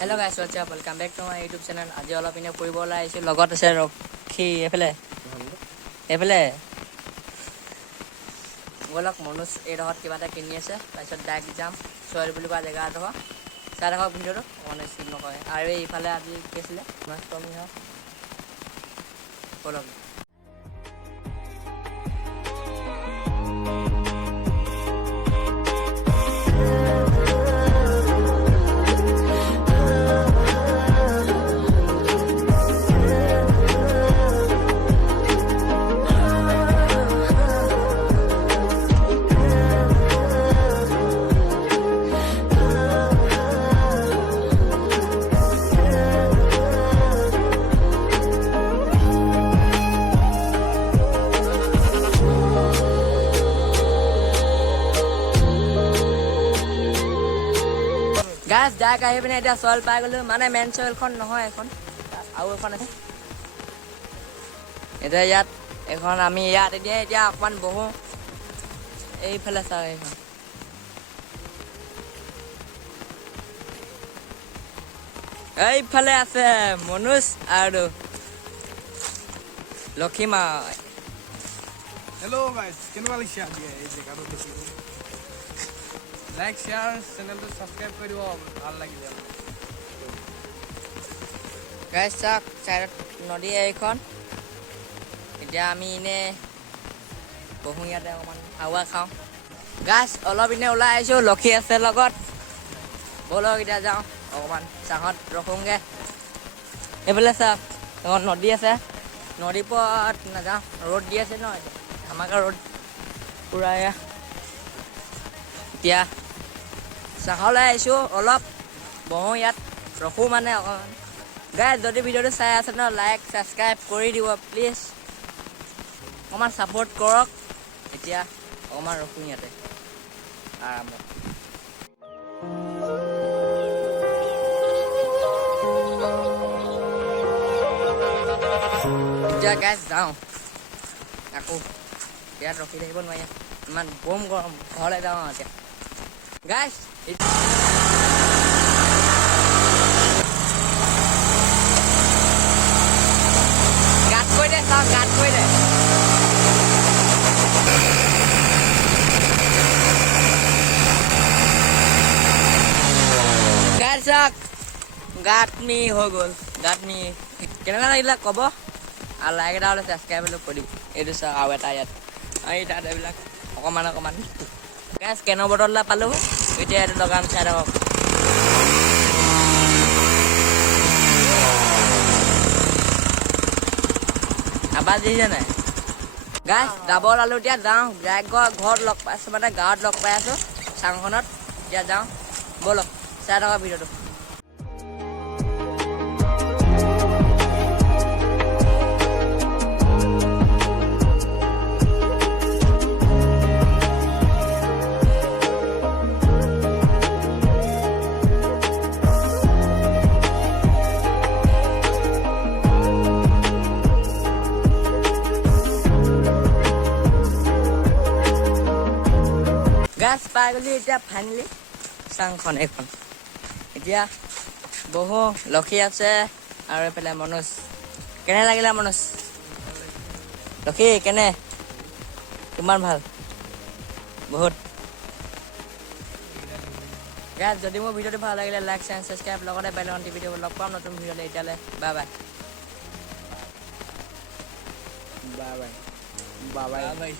Hello guys, what's up? Welcome back to my YouTube channel. আজি অলপ ইনে ফুৰিবলৈ আহিছোঁ, লগত আছে ৰখি এইফালে বলক মনোজ এইডোখৰত কিবা এটা কিনি আছে, তাৰপিছত ডাইৰেক্ট যাম চয়ল বুলি কোৱা জেগা এডোখৰ চাই দেখক ভিডিঅ'টো মানে স্কিপ নকৰে। আৰু এইফালে আজি কি আছিলে জন্মাষ্টমী হয়, বলক। গাছ ডাইৰেক্ট আহি পিনে এতিয়া চইল পাই গ'লো, মানে মেইন চইলখন নহয়, এখন আৰু এখন আছে এতিয়া ইয়াত এখন আমি ইয়াত এতিয়া অকণমান বহোঁ। এইফালে চাওক, এইখন এইফালে আছে মনোজ আৰু লক্ষীমা। হেল্ল' গাইজ, কেনেকুৱা লাগিছে আজি এই জেগাটো দেখি? লাইক শ্বেয়াৰ, চেনেলটো ছাবস্ক্ৰাইব কৰি দিব, ভাল লাগিলে। গাছ চাওক চাইডত নদী এইখন, এতিয়া আমি এনে বহোঁ ইয়াতে অকণমান হাৱা খাওঁ। গাছ অলপ এনে ওলাই আহিছোঁ, লক্ষী আছে লগত, ব'লক এতিয়া যাওঁ অকণমান চাহত ৰখোঁগৈ। এইফালে চাওক এখন নদী আছে, নদীৰ পৰত নাযাওঁ, ৰ'দ দি আছে ন আমাকে ৰ'দ পূৰা। এতিয়া চাহলৈ আহিছোঁ, অলপ বহোঁ ইয়াত ৰখোঁ মানে অকণমান। গাইজ যদি ভিডিঅ'টো চাই আছে ন, লাইক ছাবস্ক্ৰাইব কৰি দিব প্লিজ, অকণমান ছাপোৰ্ট কৰক। এতিয়া অকণমান ৰখোঁ ইয়াতে আৰামত। এতিয়া গাইজ যাওঁ আকৌ, ইয়াত ৰখি থাকিব নোৱাৰি, ইমান বম গৰম। ঘৰলৈ যাওঁ আৰু এতিয়া গাইজ। গাত কৈ দে চাওক, গাত কৈ দে। গাইজ চাওক গাতমি হৈ গ'ল, গাতমি কেনেকুৱা লাগিলে ক'ব, আৰু লাইক এটা হ'লে ছাবস্ক্ৰাইব হ'লেও কৰি দিব। এইটো চাওক আৰু এটা ইয়াত এই তাত এইবিলাক অকণমান গাইজ কেনৰ বটল এটা পালোঁ, এতিয়া এইটো লগাম চাই থাকক। আৱাজ দিছে নাই গাইজ? যাব ওলালোঁ, এতিয়া যাওঁ ডাইৰেক্ট ঘৰত লগ পাইছোঁ, মানে গাঁৱত লগ পাই আছোঁ চাংখনত। এতিয়া যাওঁ ব'লক, চাই থাকক ভিডিঅ'টো। গাছ পাই গ'লি এতিয়া ফাইনেলি চাংখন এইখন। এতিয়া বহু লক্ষী আছে আৰু এইফালে মনোজ। কেনে লাগিলে মনোজ? লক্ষী কেনে, কিমান ভাল? বহুত গাছ। যদি মোৰ ভিডিঅ'টো ভাল লাগিলে লাইক শ্বেয়াৰ ছাবস্ক্ৰাইব, লগতে বেল আইকন টিপি দিব। লগ পাম নতুন ভিডিঅ'লৈ, এতিয়ালৈ bye bye. Bye bye bye bye.